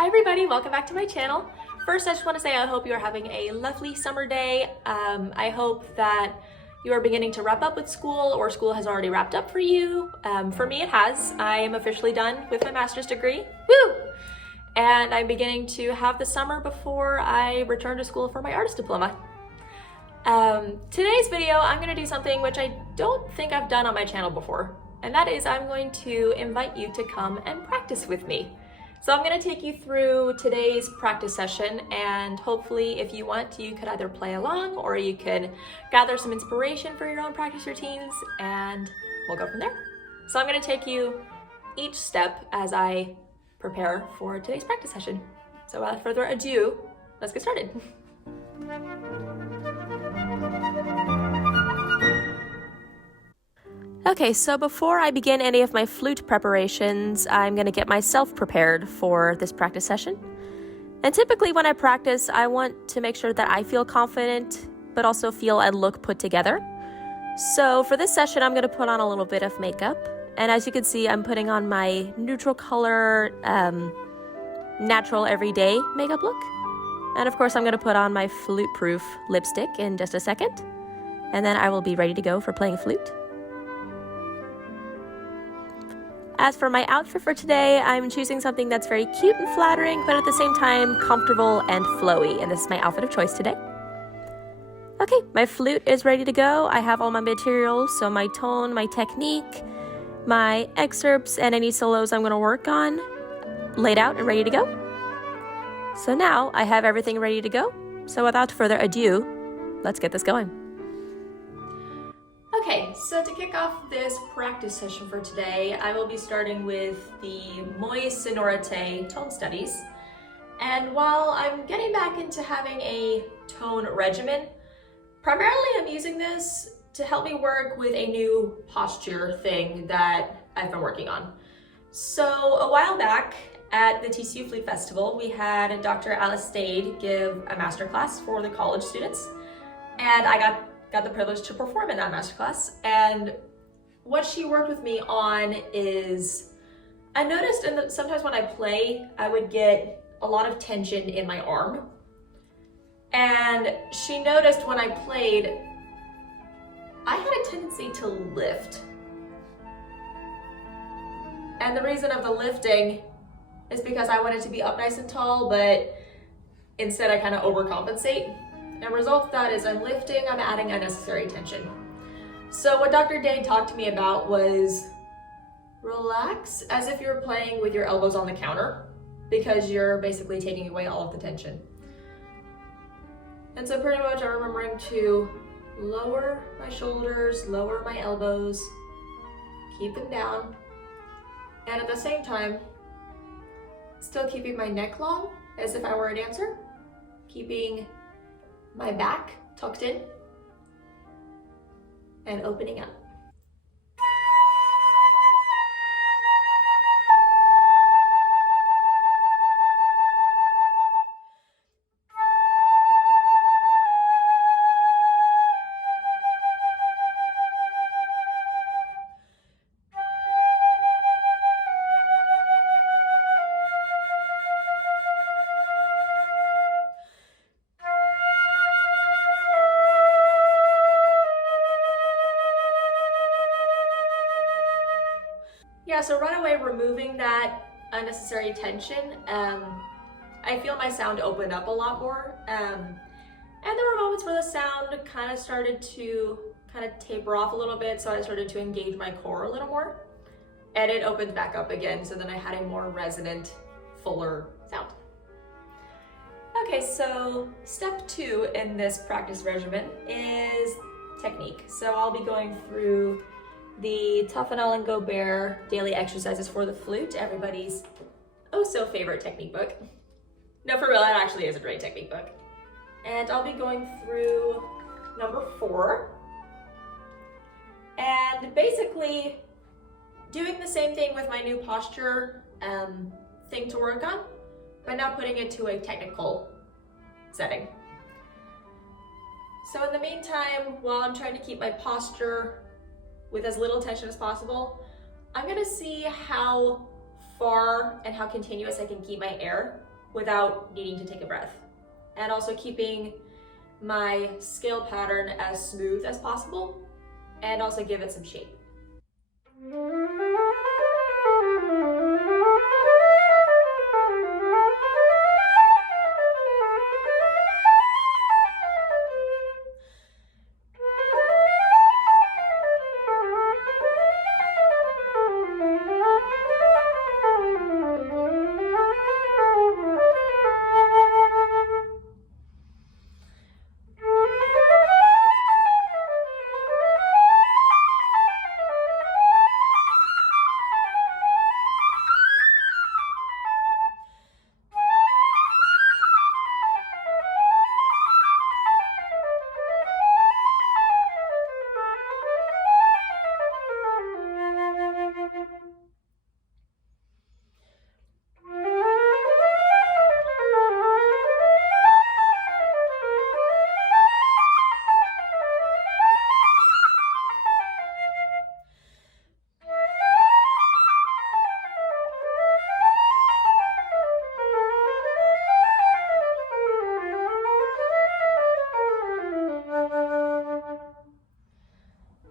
Hi everybody, welcome back to my channel. First, I just want to say I hope you are having a lovely summer day. I hope that you are beginning to wrap up with school, or school has already wrapped up for you. For me, it has. I am officially done with my master's degree. Woo! And I'm beginning to have the summer before I return to school for my artist diploma. Today's video, I'm going to do something which I don't think I've done on my channel before, and that is I'm going to invite you to come and practice with me. So I'm going to take you through today's practice session, and hopefully if you want, you could either play along or you could gather some inspiration for your own practice routines, and we'll go from there. So I'm going to take you each step as I prepare for today's practice session. So without further ado, let's get started. Okay, so before I begin any of my flute preparations, I'm going to get myself prepared for this practice session. And typically when I practice, I want to make sure that I feel confident, but also feel and look put together. So for this session, I'm going to put on a little bit of makeup. And as you can see, I'm putting on my neutral color, natural everyday makeup look. And of course, I'm going to put on my flute-proof lipstick in just a second. And then I will be ready to go for playing flute. As for my outfit for today, I'm choosing something that's very cute and flattering, but at the same time comfortable and flowy, and this is my outfit of choice today. Okay, my flute is ready to go. I have all my materials, so my tone, my technique, my excerpts, and any solos I'm going to work on laid out and ready to go. So now I have everything ready to go, so without further ado, let's get this going. Okay, so to kick off this practice session for today, I will be starting with the Moi Sonorité tone studies. And while I'm getting back into having a tone regimen, primarily I'm using this to help me work with a new posture thing that I've been working on. So a while back at the TCU Flute Festival, we had Dr. Alice Stade give a masterclass for the college students, and I got the privilege to perform in that masterclass. And what she worked with me on is, I noticed sometimes when I play, I would get a lot of tension in my arm. And she noticed when I played, I had a tendency to lift. And the reason of the lifting is because I wanted to be up nice and tall, but instead I kind of overcompensate. And the result of that is I'm lifting, I'm adding unnecessary tension. So what Dr. Day talked to me about was relax as if you're playing with your elbows on the counter, because you're basically taking away all of the tension. And so pretty much I'm remembering to lower my shoulders, lower my elbows, keep them down, and at the same time, still keeping my neck long as if I were a dancer, keeping my back tucked in and opening up. Yeah, so right away removing that unnecessary tension, I feel my sound open up a lot more. And there were moments where the sound kind of started to taper off a little bit, so I started to engage my core a little more. And it opened back up again, so then I had a more resonant, fuller sound. Okay, so step 2 in this practice regimen is technique. So I'll be going through the Toffanel and Gobert daily exercises for the flute, everybody's oh so favorite technique book. No, for real, that actually is a great technique book. And I'll be going through number 4 and basically doing the same thing with my new posture thing to work on, but now putting it to a technical setting. So in the meantime, while I'm trying to keep my posture with as little tension as possible, I'm gonna see how far and how continuous I can keep my air without needing to take a breath. And also keeping my scale pattern as smooth as possible and also give it some shape.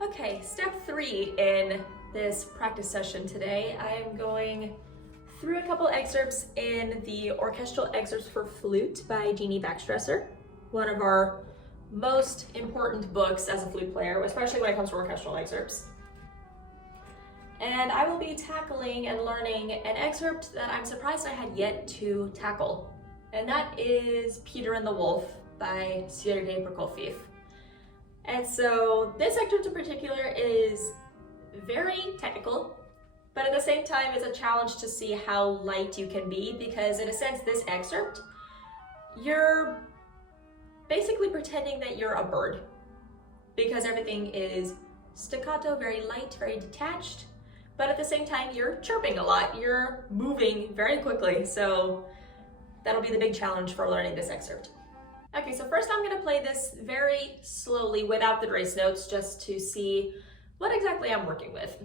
Okay, step 3 in this practice session today, I am going through a couple excerpts in the Orchestral Excerpts for Flute by Jeannie Baxtresser, one of our most important books as a flute player, especially when it comes to orchestral excerpts. And I will be tackling and learning an excerpt that I'm surprised I had yet to tackle, and that is Peter and the Wolf by Sightreading. And so this excerpt in particular is very technical, but at the same time it's a challenge to see how light you can be, because in a sense this excerpt, you're basically pretending that you're a bird, because everything is staccato, very light, very detached, but at the same time you're chirping a lot, you're moving very quickly, so that'll be the big challenge for learning this excerpt. Okay, so first I'm going to play this very slowly without the grace notes just to see what exactly I'm working with.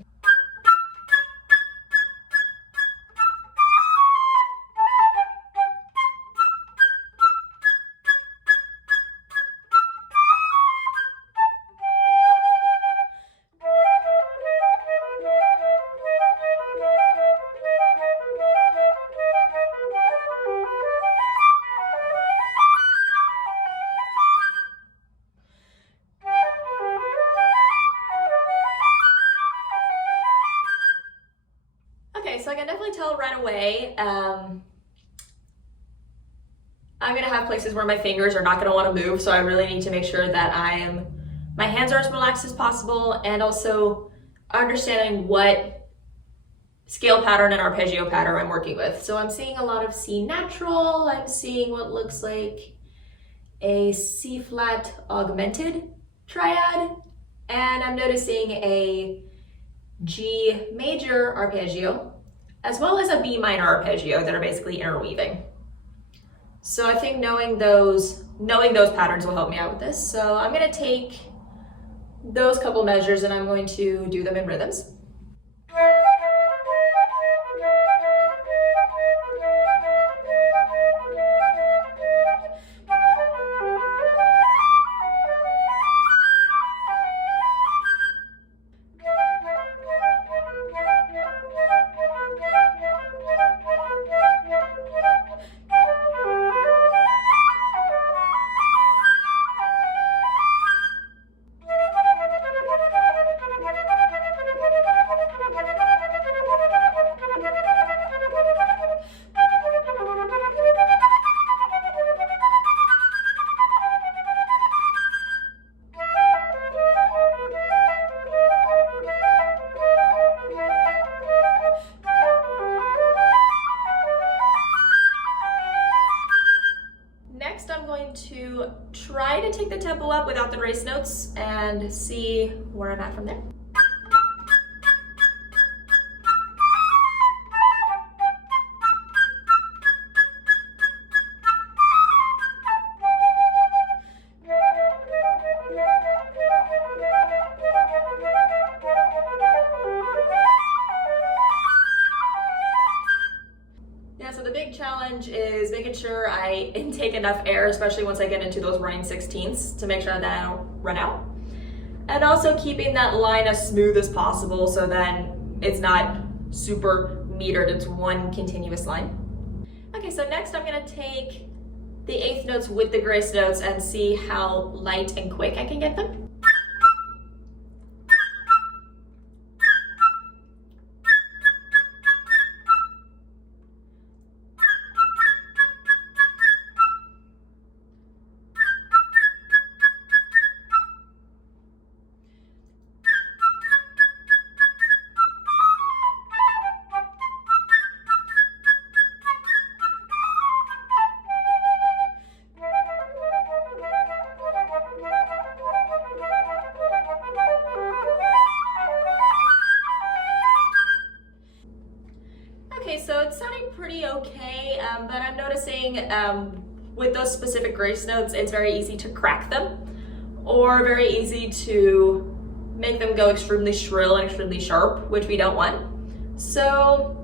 So I can definitely tell right away, I'm gonna have places where my fingers are not gonna wanna move, so I really need to make sure that my hands are as relaxed as possible, and also understanding what scale pattern and arpeggio pattern I'm working with. So I'm seeing a lot of C natural, I'm seeing what looks like a C flat augmented triad, and I'm noticing a G major arpeggio, as well as a B minor arpeggio that are basically interweaving. So I think knowing those patterns will help me out with this. So I'm gonna take those couple measures and I'm going to do them in rhythms. Next, I'm going to try to take the tempo up without the grace notes and see where I'm at from there. challenge is making sure I intake enough air, especially once I get into those running 16ths, to make sure that I don't run out. And also keeping that line as smooth as possible so then it's not super metered, it's one continuous line. Okay, so next I'm gonna take the eighth notes with the grace notes and see how light and quick I can get them. Okay, so it's sounding pretty okay, but I'm noticing with those specific grace notes, it's very easy to crack them or very easy to make them go extremely shrill and extremely sharp, which we don't want. So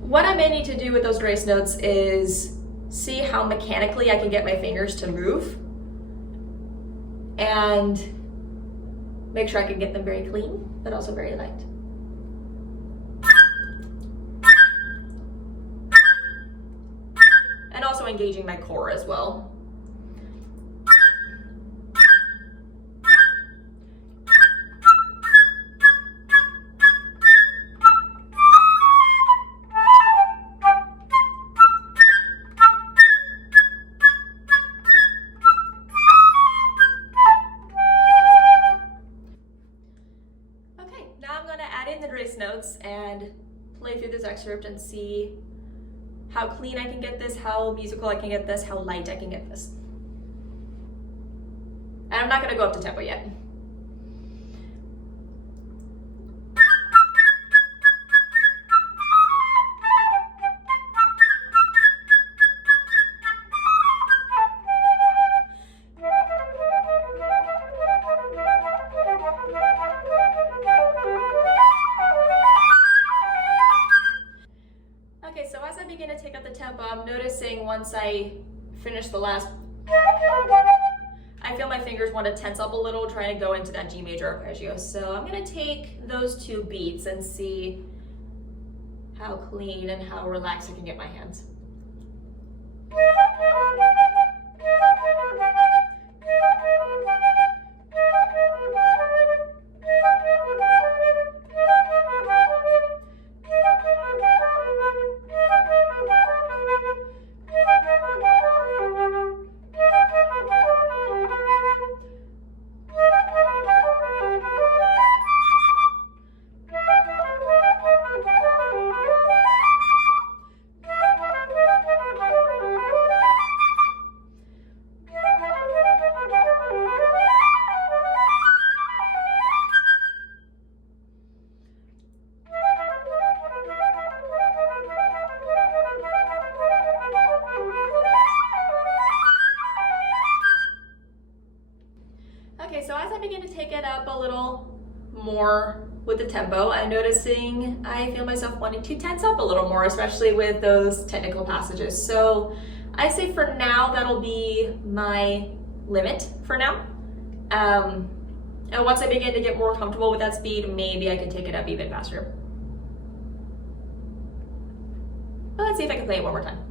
what I may need to do with those grace notes is see how mechanically I can get my fingers to move and make sure I can get them very clean, but also very light. And also engaging my core as well. Okay, now I'm going to add in the grace notes and play through this excerpt and see how clean I can get this, how musical I can get this, how light I can get this. And I'm not going to go up to tempo yet. So as I begin to take up the tempo, I'm noticing once I finish the last, I feel my fingers want to tense up a little, trying to go into that G major arpeggio. So I'm going to take those two beats and see how clean and how relaxed I can get my hands. Okay, so as I begin to take it up a little more with the tempo, I'm noticing I feel myself wanting to tense up a little more, especially with those technical passages. So I say for now, that'll be my limit for now. And once I begin to get more comfortable with that speed, maybe I can take it up even faster. But let's see if I can play it one more time.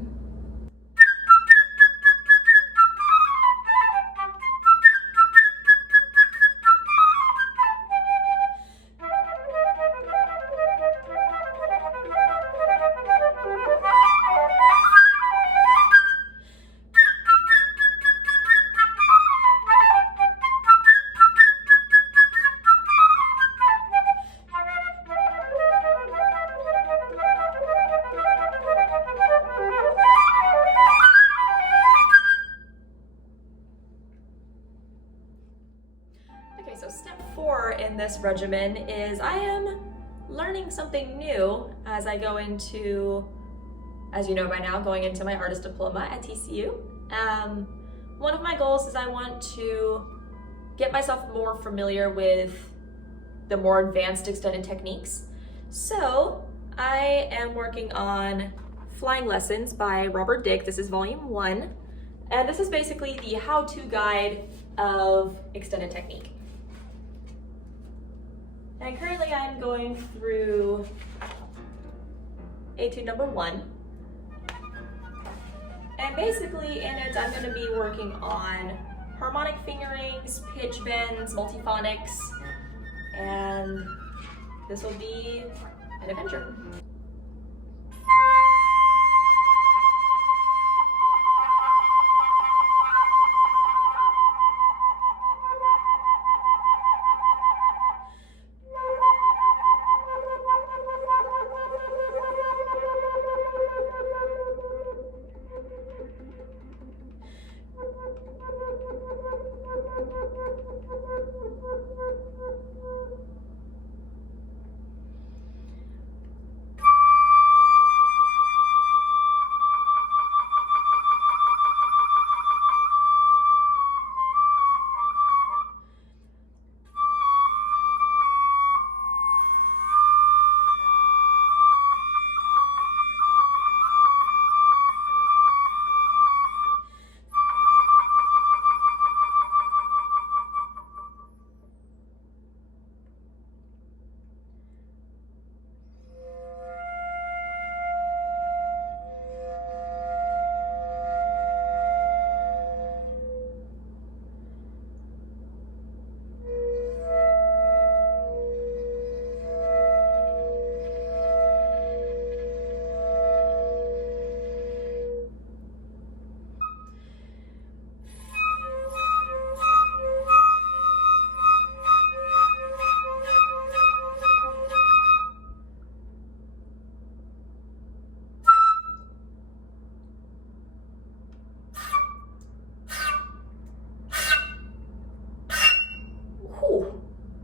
So step 4 in this regimen is I am learning something new as I go into, as you know by now, going into my artist diploma at TCU. One of my goals is I want to get myself more familiar with the more advanced extended techniques. So I am working on Flying Lessons by Robert Dick. This is volume 1. And this is basically the how-to guide of extended technique. And currently I'm going through etude number 1. And basically in it, I'm going to be working on harmonic fingerings, pitch bends, multiphonics, and this will be an adventure.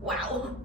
Wow.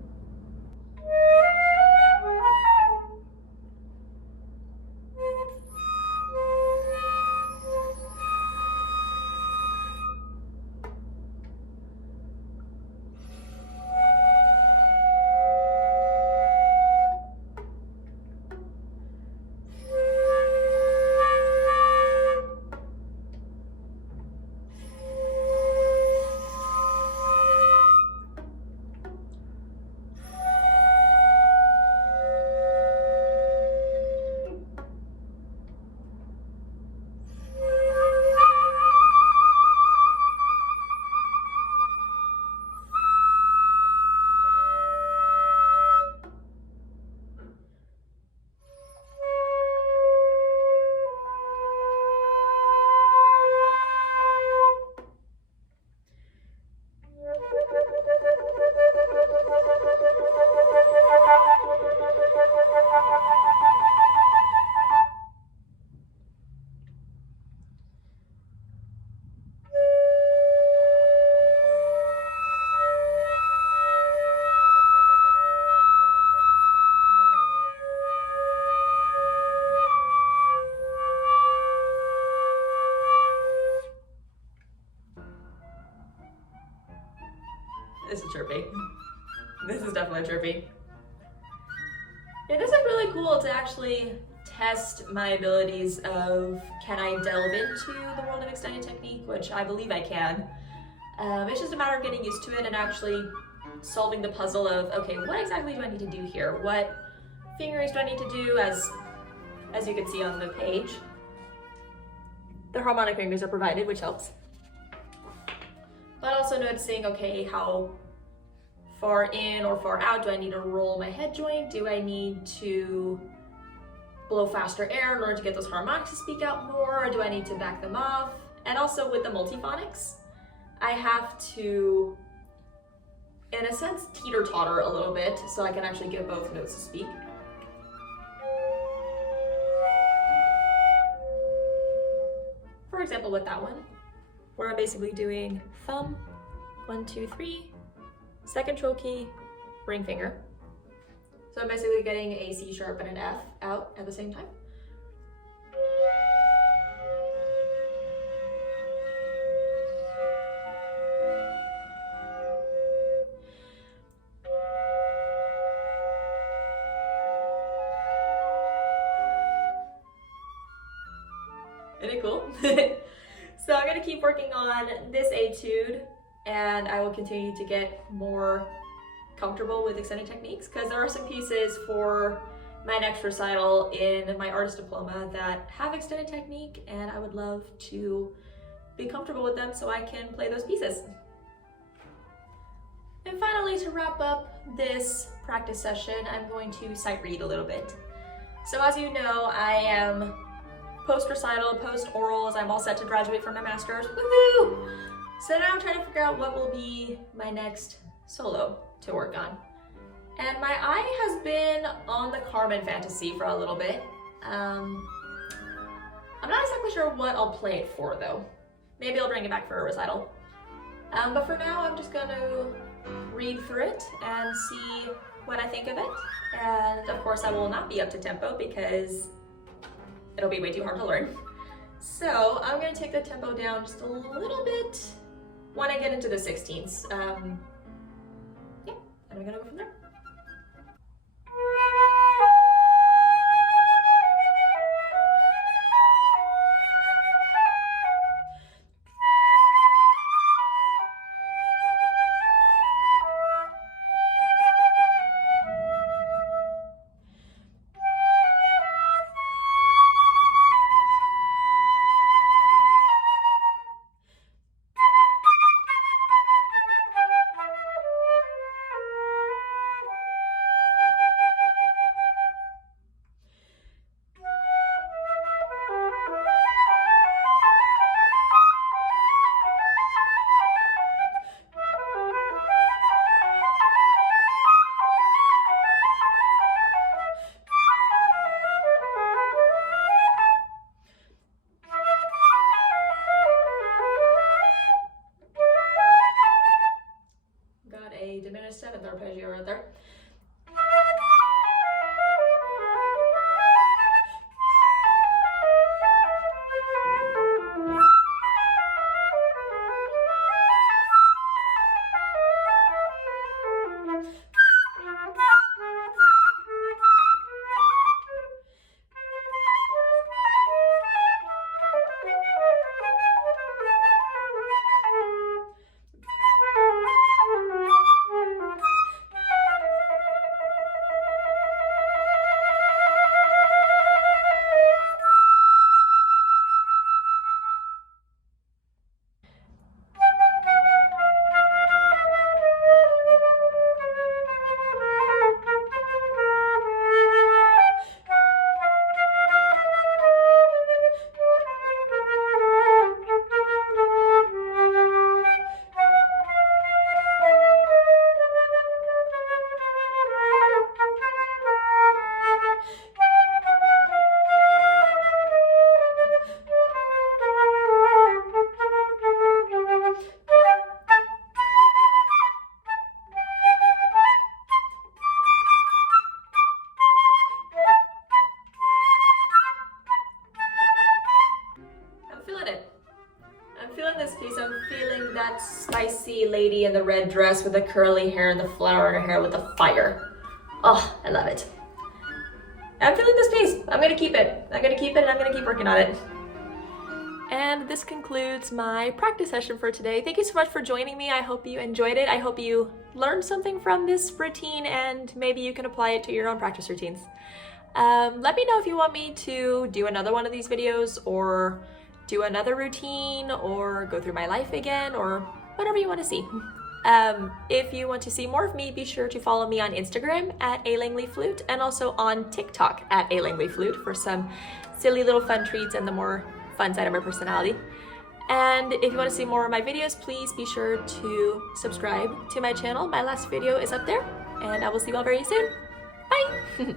This is chirpy. This is definitely chirpy. Yeah, this is really cool to actually test my abilities of, can I delve into the world of extended technique, which I believe I can. It's just a matter of getting used to it and actually solving the puzzle of, okay, what exactly do I need to do here? What fingerings do I need to do? As you can see on the page, the harmonic fingers are provided, which helps. But also noticing, okay, how far in or far out do I need to roll my head joint? Do I need to blow faster air in order to get those harmonics to speak out more? Or do I need to back them off? And also with the multiphonics, I have to, in a sense, teeter-totter a little bit so I can actually get both notes to speak. For example, with that one, where I'm basically doing thumb, 1, 2, 3, second control key, ring finger. So I'm basically getting a C sharp and an F out at the same time. Isn't it cool? So I'm gonna keep working on this etude, and I will continue to get more comfortable with extended techniques, because there are some pieces for my next recital in my artist diploma that have extended technique, and I would love to be comfortable with them so I can play those pieces. And finally, to wrap up this practice session, I'm going to sight read a little bit. So as you know, I am post-recital, post-orals, I'm all set to graduate from my master's, woohoo! So now I'm trying to figure out what will be my next solo to work on. And my eye has been on the Carmen fantasy for a little bit. I'm not exactly sure what I'll play it for though. Maybe I'll bring it back for a recital. But for now, I'm just gonna read through it and see what I think of it. And of course, I will not be up to tempo because it'll be way too hard to learn. So I'm gonna take the tempo down just a little bit when I get into the 16ths. Yeah, and we're gonna go from there. Diminished seventh arpeggio right there. This piece, I'm feeling that spicy lady in the red dress with the curly hair and the flower in her hair with the fire. Oh, I love it. I'm feeling this piece. I'm gonna keep it. I'm gonna keep it and I'm gonna keep working on it. And this concludes my practice session for today. Thank you so much for joining me. I hope you enjoyed it. I hope you learned something from this routine and maybe you can apply it to your own practice routines. Let me know if you want me to do another one of these videos or do another routine or go through my life again or whatever you want to see. If you want to see more of me, be sure to follow me on Instagram at @alangleyflute and also on TikTok at @alangleyflute for some silly little fun treats and the more fun side of my personality. And if you want to see more of my videos, please be sure to subscribe to my channel. My last video is up there and I will see you all very soon. Bye!